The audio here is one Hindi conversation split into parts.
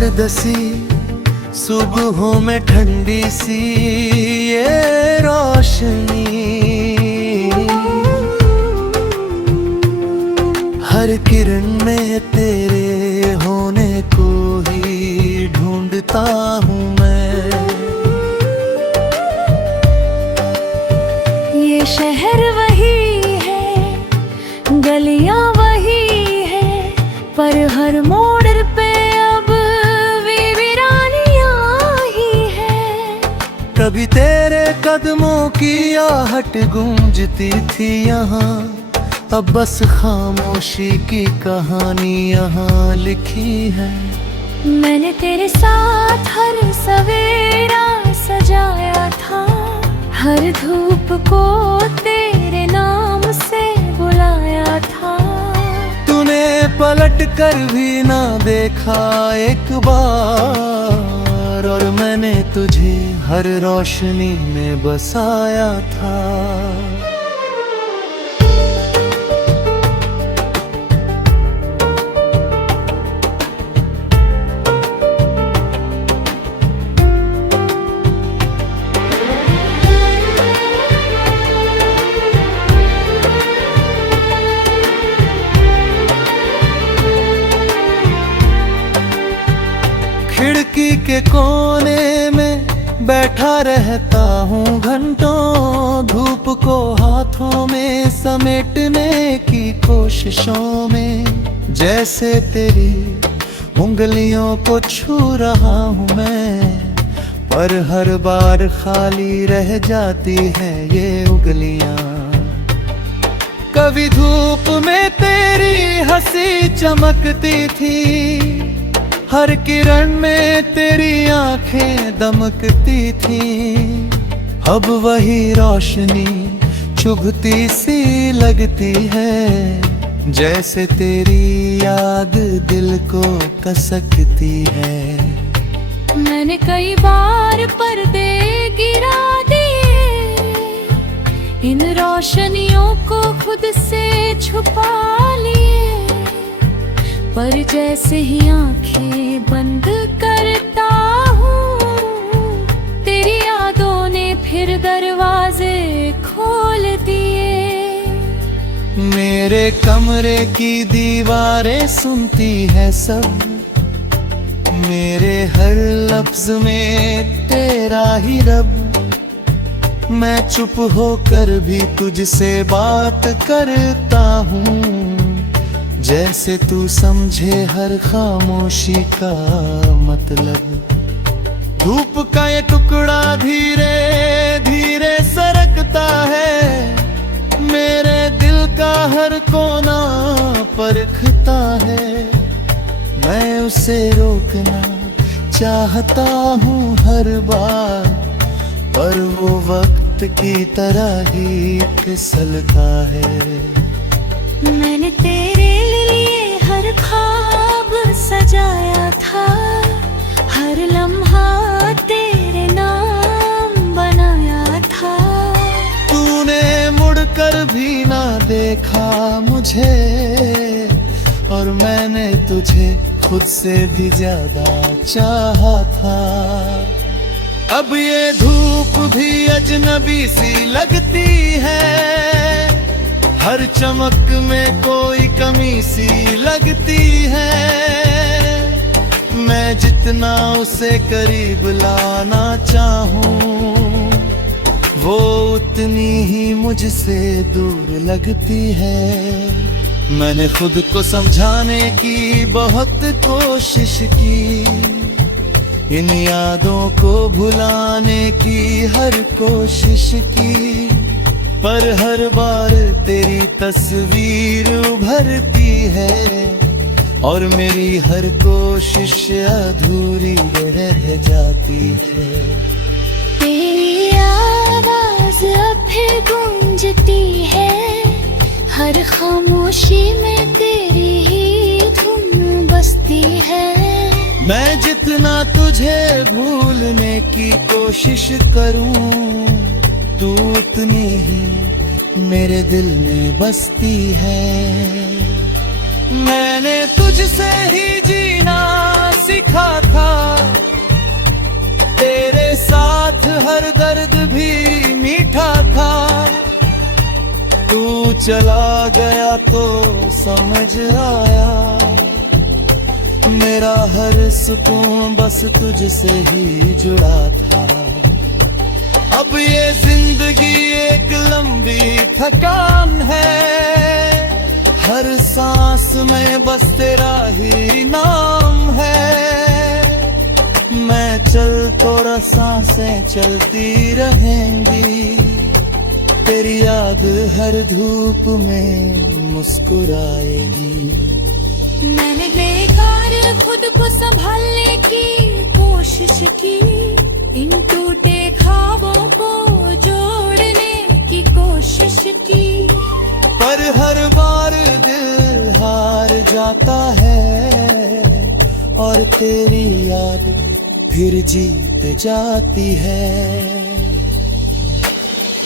जबरदस्ती सुबहों में ठंडी सी ये रोशनी, हर किरण में तेरे होने को ही ढूंढता हूँ मैं। ये शहर वही है, गलियां वही है, पर हर मोड़ पे अब वीरानियां ही है। कभी तेरे कदमों की आहट गूंजती थी यहाँ, अब बस खामोशी की कहानी यहाँ लिखी है। मैंने तेरे साथ हर सवेरा सजाया था, हर धूप को तेरे नाम से बुलाया था। तूने पलट कर भी ना देखा एक बार, और मैंने तुझे हर रोशनी में बसाया था। खिड़की के कोने में बैठा रहता हूँ घंटों, धूप को हाथों में समेटने की कोशिशों में। जैसे तेरी उंगलियों को छू रहा हूँ मैं, पर हर बार खाली रह जाती है ये उंगलियाँ। कभी धूप में तेरी हंसी चमकती थी, हर किरण में तेरी आंखें दमकती थी। अब वही रोशनी चुभती सी लगती है, जैसे तेरी याद दिल को कसकती है। मैंने कई बार पर्दे गिरा दिए, इन रोशनियों को खुद से छुपा लिए, पर जैसे ही आंखें बंद करता हूँ, तेरी यादों ने फिर दरवाजे खोल दिए। मेरे कमरे की दीवारें सुनती है सब, मेरे हर लफ्ज में तेरा ही रब। मैं चुप होकर भी तुझसे बात करता हूँ, जैसे तू समझे हर खामोशी का मतलब। धूप का ये टुकड़ा धीरे धीरे सरकता है, मेरे दिल का हर कोना परखता है। मैं उसे रोकना चाहता हूँ हर बार, पर वो वक्त की तरह ही फिसलता है। मैंने तेरे लिए हर ख्वाब सजाया था, हर लम्हा तेरे नाम बनाया था। तूने मुड़कर भी ना देखा मुझे, और मैंने तुझे खुद से भी ज्यादा चाहा था। अब ये धूप भी अजनबी सी लगती है, हर चमक में कोई कमी सी लगती है। मैं जितना उसे करीब लाना चाहूं, वो उतनी ही मुझसे दूर लगती है। मैंने खुद को समझाने की बहुत कोशिश की, इन यादों को भुलाने की हर कोशिश की, पर हर बार तेरी तस्वीर उभरती है, और मेरी हर कोशिश अधूरी रह जाती है। तेरी आवाज़ अब फिर गूंजती है, हर खामोशी में तेरी ही धुन बसती है। मैं जितना तुझे भूलने की कोशिश करूं, तू उतनी ही मेरे दिल में बसती है। मैंने तुझसे ही जीना सीखा था, चला गया तो समझ आया, मेरा हर सुकून बस तुझसे ही जुड़ा था। अब ये जिंदगी एक लंबी थकान है, हर सांस में बस तेरा ही नाम है। मैं चल तो सांसें चलती रहेंगी, तेरी याद हर धूप में मुस्कुराएगी। मैंने बेकार खुद को संभालने की कोशिश की, इन टूटे ख्वाबों को जोड़ने की कोशिश की, पर हर बार दिल हार जाता है और तेरी याद फिर जीत जाती है।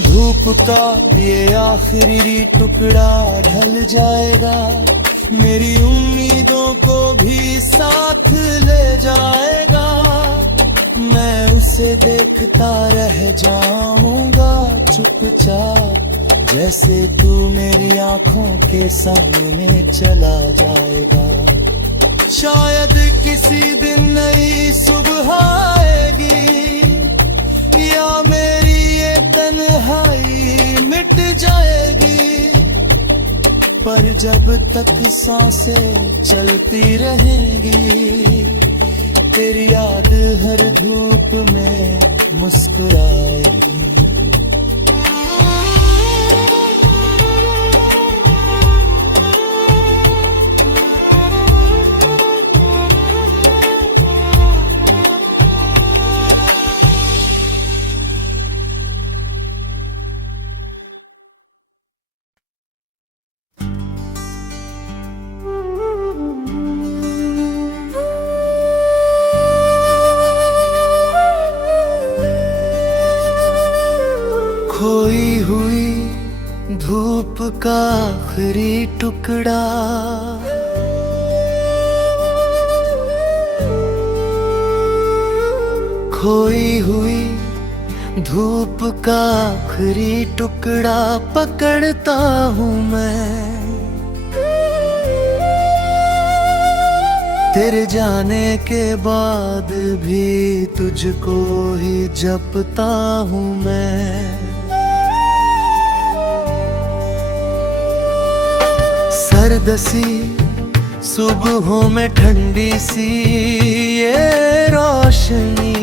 धूप का ये आखिरी टुकड़ा ढल जाएगा, मेरी उम्मीदों को भी साथ ले जाएगा। मैं उसे देखता रह जाऊंगा चुपचाप, जैसे तू मेरी आंखों के सामने चला जाएगा। शायद किसी दिन नई सुबह आएगी, या मेरी ये तन्हाई मिट जाएगी, पर जब तक सांसें चलती रहेंगी, तेरी याद हर धूप में मुस्कुराएगी। खोई हुई धूप का आखिरी टुकड़ा, खोई हुई धूप का आखिरी टुकड़ा पकड़ता हूँ मैं। तेरे जाने के बाद भी तुझको ही जपता हूँ मैं। सर्द सी सुबहों में ठंडी सी ये रोशनी,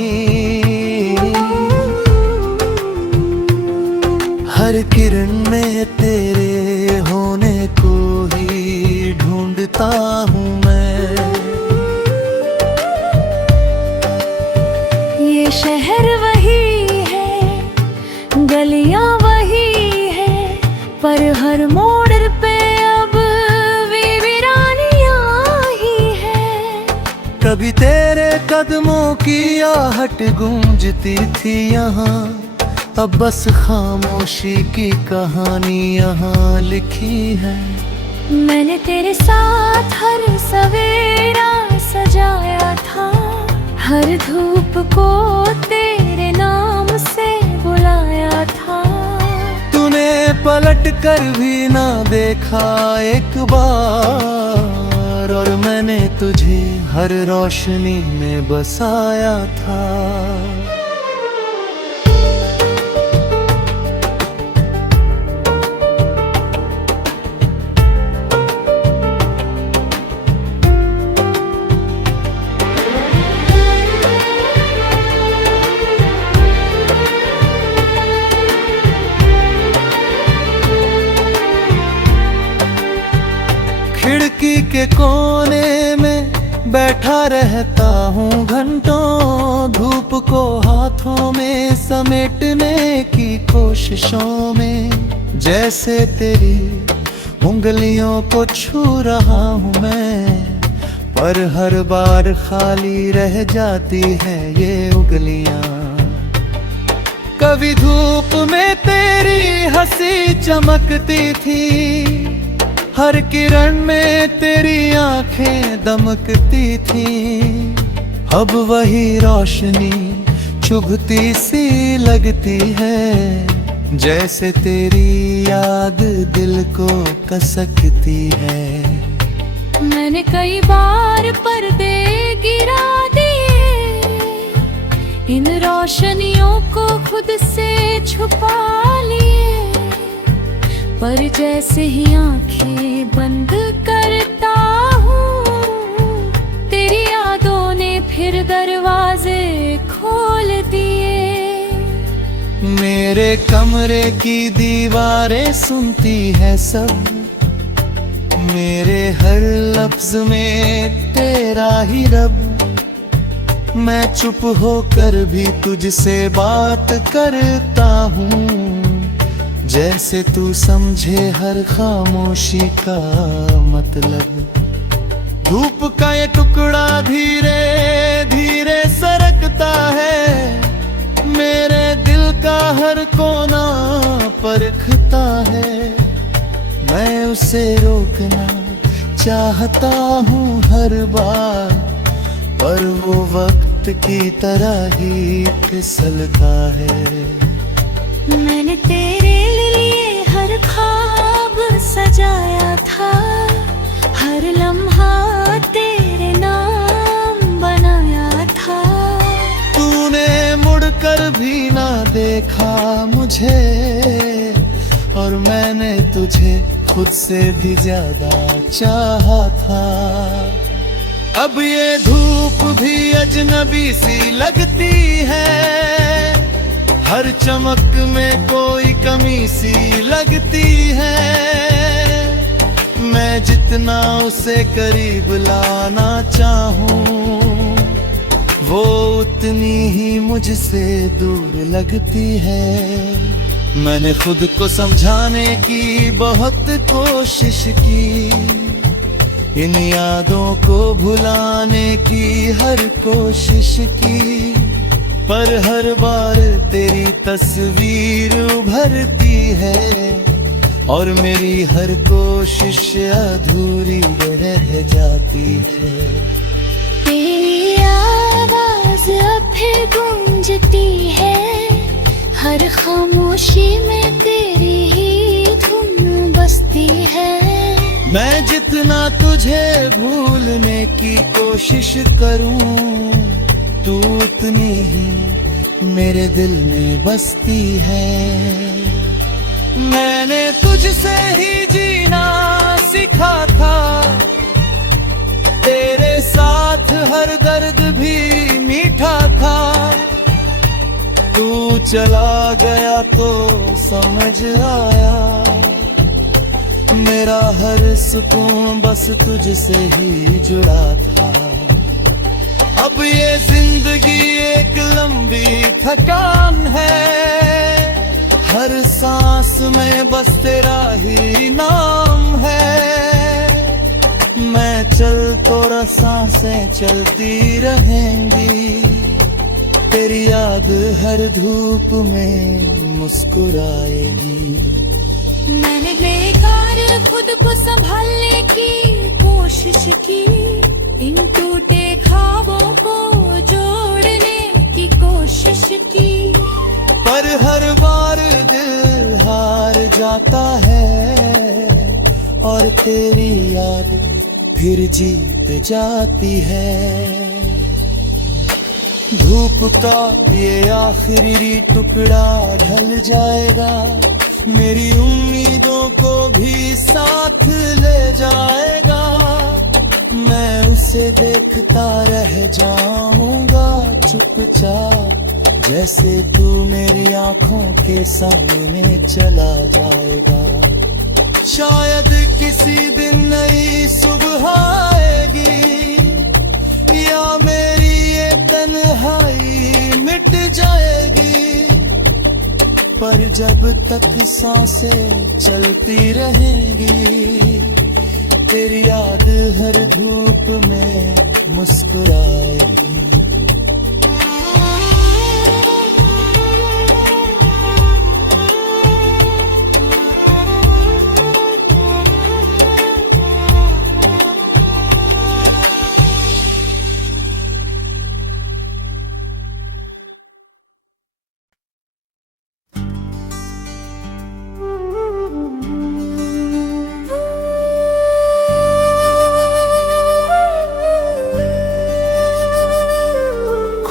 हर किरण में तेरे होने को ही ढूंढता हूँ मैं। ये शहर वही है, गलियां वही है, पर हर मोड़ पे अब वीरानियां ही है। कभी तेरे कदमों की आहट गूंजती थी यहाँ, अब बस खामोशी की कहानी यहाँ लिखी है। मैंने तेरे साथ हर सवेरा सजाया था, हर धूप को तेरे नाम से बुलाया था। तूने पलट कर भी ना देखा एक बार, और मैंने तुझे हर रोशनी में बसाया था। खिड़की के कोने में बैठा रहता हूँ घंटों, धूप को हाथों में समेटने की कोशिशों में। जैसे तेरी उंगलियों को छू रहा हूँ मैं, पर हर बार खाली रह जाती है ये उंगलियाँ। कभी धूप में तेरी हंसी चमकती थी, हर किरण में तेरी आंखें दमकती थी। अब वही रोशनी चुभती सी लगती है, जैसे तेरी याद दिल को कसकती है। मैंने कई बार पर्दे गिरा दिए, इन रोशनियों को खुद से छुपा लिए, पर जैसे ही आंखें बंद करता हूँ, तेरी यादों ने फिर दरवाजे खोल दिए। मेरे कमरे की दीवारें सुनती है सब, मेरे हर लफ्ज में तेरा ही रब। मैं चुप होकर भी तुझसे बात करता हूँ, जैसे तू समझे हर खामोशी का मतलब। धूप का ये टुकड़ा धीरे धीरे सरकता है, मेरे दिल का हर कोना परखता है। मैं उसे रोकना चाहता हूँ हर बार, पर वो वक्त की तरह ही फिसलता है। मैंने तेरे लिए हर ख्वाब सजाया था, हर लम्हा तेरे नाम बनाया था। तूने मुड़कर भी ना देखा मुझे, और मैंने तुझे खुद से भी ज्यादा चाहा था। अब ये धूप भी अजनबी सी लगती है, हर चमक में कोई कमी सी लगती है। मैं जितना उसे करीब लाना चाहूं, वो उतनी ही मुझसे दूर लगती है। मैंने खुद को समझाने की बहुत कोशिश की, इन यादों को भुलाने की हर कोशिश की, पर हर बार तेरी तस्वीर उभरती है, और मेरी हर कोशिश अधूरी रह जाती है। तेरी आवाज अब फिर गूंजती है, हर खामोशी में तेरी ही धुन बसती है। मैं जितना तुझे भूलने की कोशिश करूं, तू उतनी ही मेरे दिल में बसती है। मैंने तुझसे ही जीना सीखा था, तेरे साथ हर दर्द भी मीठा था। तू चला गया तो समझ आया, मेरा हर सुकून बस तुझसे ही जुड़ा था। अब ये जिंदगी एक लंबी थकान है, हर सांस में बस तेरा ही नाम है। मैं चल तो सांसें चलती रहेंगी, तेरी याद हर धूप में मुस्कुराएगी। मैंने बेकार खुद को संभालने की कोशिश की, इन टूटे ख्वाबों को जोड़ने की कोशिश की, पर हर बार दिल हार जाता है, और तेरी याद फिर जीत जाती है। धूप का ये आखिरी टुकड़ा ढल जाएगा, मेरी उम्मीदों को भी साथ ले जाएगा। मैं उसे देखता रह जाऊंगा चुपचाप, जैसे तू मेरी आंखों के सामने चला जाएगा। शायद किसी दिन नई सुबह आएगी, या मेरी ये तन्हाई मिट जाएगी, पर जब तक सांसें चलती रहेंगी, तेरी याद हर धूप में मुस्कुराएगी।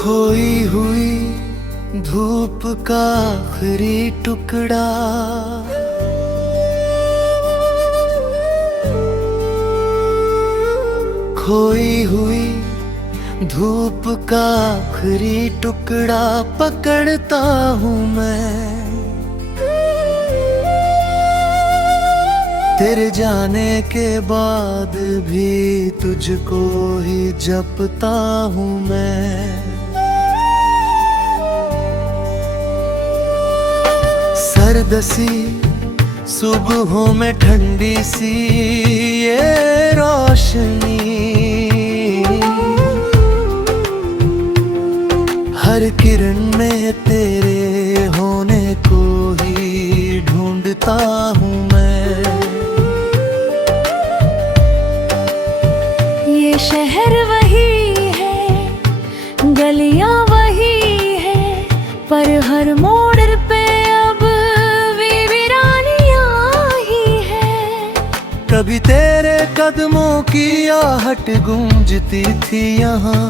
खोई हुई धूप का आखिरी टुकड़ा, खोई हुई धूप का आखिरी टुकड़ा पकड़ता हूँ मैं। तेरे जाने के बाद भी तुझको ही जपता हूँ मैं। सर्द सी सुबहों में ठंडी सी ये रोशनी, हर किरण में तेरे होने को ही ढूंढता हूँ मैं। ये शहर वही है, गलियां वही है, पर हर मोड़ पे अब वीरानियां ही है। कभी तेरे कदमों की आहट गूंजती थी यहाँ,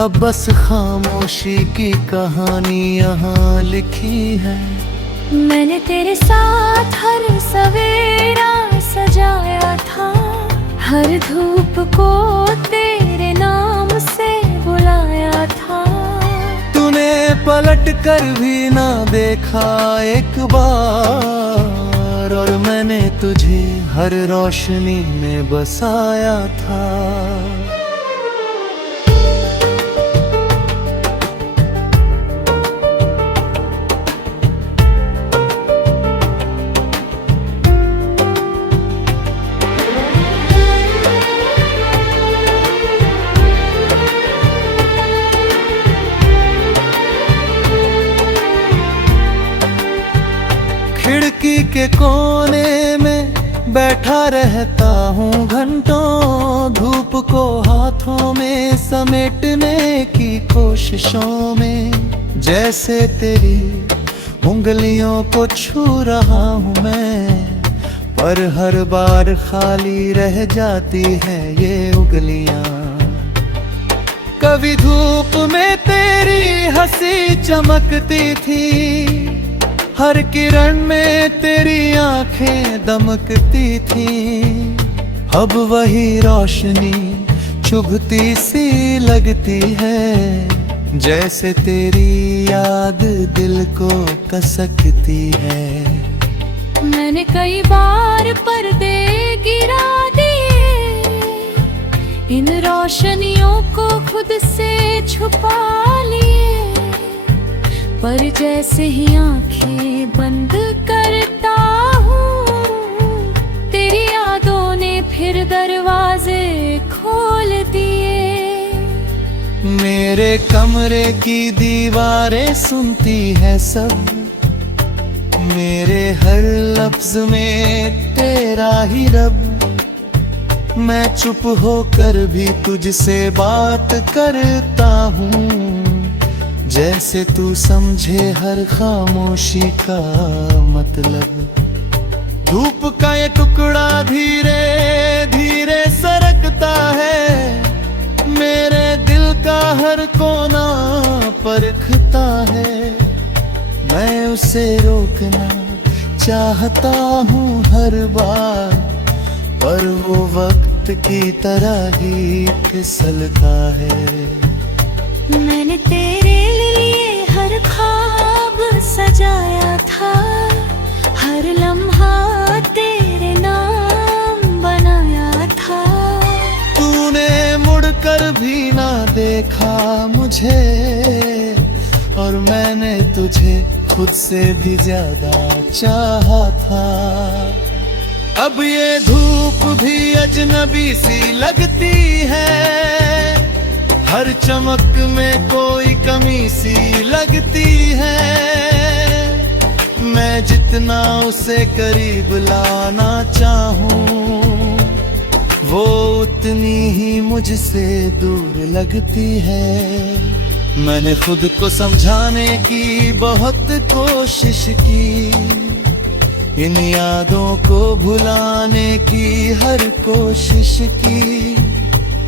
अब बस खामोशी की कहानी यहाँ लिखी है। मैंने तेरे साथ हर सवेरा सजाया था, हर धूप को तेरे नाम से बुलाया था। तूने पलट कर भी ना देखा एक बार, और मैंने तुझे हर रोशनी में बसाया था। खिड़की के कोने में बैठा रहता हूँ घंटों, धूप को हाथों में समेटने की कोशिशों में। जैसे तेरी उंगलियों को छू रहा हूँ मैं, पर हर बार खाली रह जाती है ये उंगलियाँ। कभी धूप में तेरी हंसी चमकती थी, हर किरण में तेरी आंखें दमकती थी। अब वही रोशनी चुभती सी लगती है, जैसे तेरी याद दिल को कसकती है। मैंने कई बार पर्दे गिरा दिए, इन रोशनियों को खुद से छुपा लिए, पर जैसे ही आंखें बंद करता हूँ, तेरी यादों ने फिर दरवाजे खोल दिए। मेरे कमरे की दीवारें सुनती है सब, मेरे हर लफ्ज में तेरा ही रब। मैं चुप होकर भी तुझसे बात करता हूँ, जैसे तू समझे हर खामोशी का मतलब। धूप का ये टुकड़ा धीरे धीरे सरकता है, मेरे दिल का हर कोना परखता है। मैं उसे रोकना चाहता हूँ हर बार, पर वो वक्त की तरह ही फिसलता है। मैंने तेरे लिए हर ख्वाब सजाया था, हर लम्हा तेरे नाम बनाया था। तूने मुड़कर भी ना देखा मुझे, और मैंने तुझे खुद से भी ज्यादा चाहा था। अब ये धूप भी अजनबी सी लगती है, हर चमक में कोई कमी सी लगती है। मैं जितना उसे करीब लाना चाहूं, वो उतनी ही मुझसे दूर लगती है। मैंने खुद को समझाने की बहुत कोशिश की, इन यादों को भुलाने की हर कोशिश की,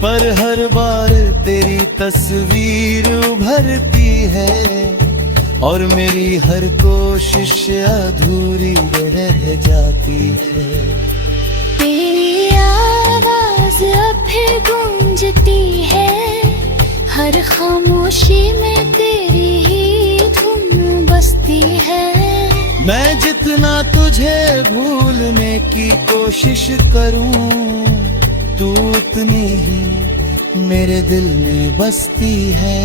पर हर बार तेरी तस्वीर उभरती है और मेरी हर कोशिश अधूरी रह जाती है। तेरी आवाज अब भी गूंजती है, हर खामोशी में तेरी ही धुन बसती है। मैं जितना तुझे भूलने की कोशिश करूं, तू उतनी ही मेरे दिल में बसती है।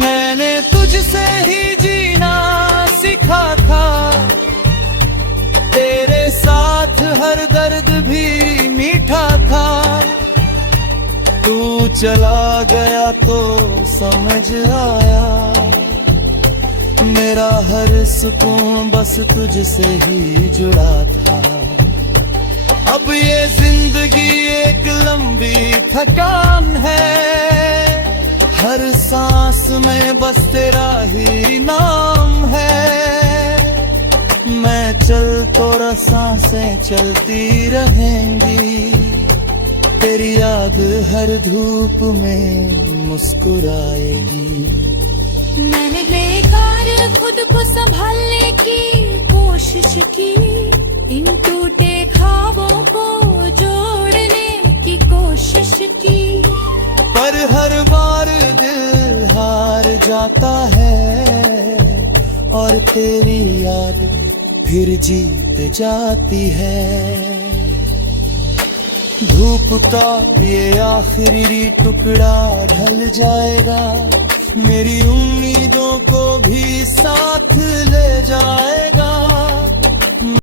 मैंने तुझसे ही जीना सीखा था, तेरे साथ हर दर्द भी मीठा था। तू चला गया तो समझ आया, मेरा हर सुकून बस तुझसे ही जुड़ा था। अब ये जिंदगी एक लंबी थकान है, हर सांस में बस तेरा ही नाम है। मैं चल तो सांसें चलती रहेंगी, तेरी याद हर धूप में मुस्कुराएगी। मैंने बेकार खुद को संभालने की कोशिश की, इन टूटे ख्वाबों को जोड़ने की कोशिश की, पर हर बार दिल हार जाता है और तेरी याद फिर जीत जाती है। धूप का ये आखिरी टुकड़ा ढल जाएगा, मेरी उम्मीदों को भी साथ